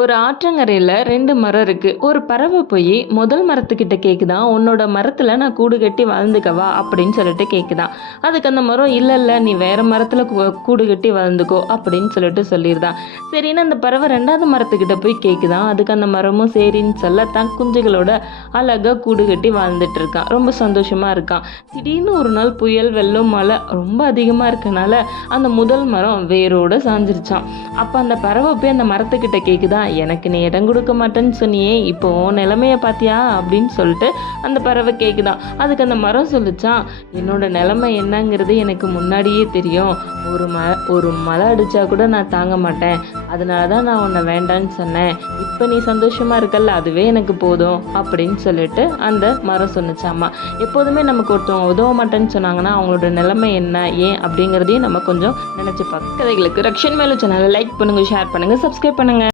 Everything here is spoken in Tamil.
ஒரு ஆற்றங்கரையில் 2 மரம் இருக்கு. ஒரு பறவை போய் முதல் மரத்துக்கிட்ட கேட்குதான், உன்னோட மரத்தில் நான் கூடு கட்டி வாழ்ந்துக்கவா அப்படின்னு சொல்லிட்டு கேட்குதான். அதுக்கு அந்த மரம் இல்லை இல்லை, நீ வேற மரத்தில் கூடு கட்டி வாழ்ந்துக்கோ அப்படின்னு சொல்லிட்டு சொல்லிடுதான். சரின்னு அந்த பறவை 2வது மரத்துக்கிட்ட போய் கேட்குதான். அதுக்கு அந்த மரமும் சரின்னு சொல்ல தான் குஞ்சுகளோட அழகாக கூடு கட்டி வாழ்ந்துட்டு இருக்கான். ரொம்ப சந்தோஷமா இருக்கான். திடீர்னு ஒரு நாள் புயல், வெள்ளம், மழை ரொம்ப அதிகமாக இருக்கனால அந்த முதல் மரம் வேரோட சாஞ்சிருச்சான். அப்போ அந்த பறவை போய் அந்த மரத்துக்கிட்ட கேட்குதான், எனக்கு நீ இடம் கொடுக்க மாட்டேன்னு சொன்னியே, இப்போ நிலைமைய பார்த்தியா அப்படின்னு சொல்லிட்டு அந்த பறவை கேட்குதான். அதுக்கு அந்த மரம் சொல்லிச்சான், என்னோட நிலைமை என்னங்கிறது எனக்கு முன்னாடியே தெரியும். ஒரு மழை அடித்தா கூட நான் தாங்க மாட்டேன். அதனால தான் நான் உன்னை வேண்டான்னு சொன்னேன். இப்போ நீ சந்தோஷமாக இருக்கல்ல, அதுவே எனக்கு போதும் அப்படின்னு சொல்லிட்டு அந்த மரம் சொன்னிச்சாம்மா. எப்போதுமே நமக்கு ஒருத்தவங்க உதவ மாட்டேன்னு சொன்னாங்கன்னா அவங்களோட நிலைமை என்ன, ஏன் அப்படிங்கிறதையும் நம்ம கொஞ்சம் நினச்சி பார்க்க. கதைகளுக்கு ரக்ஷன் மேலு சேனலை லைக் பண்ணுங்கள், ஷேர் பண்ணுங்கள், சப்ஸ்கிரைப் பண்ணுங்கள்.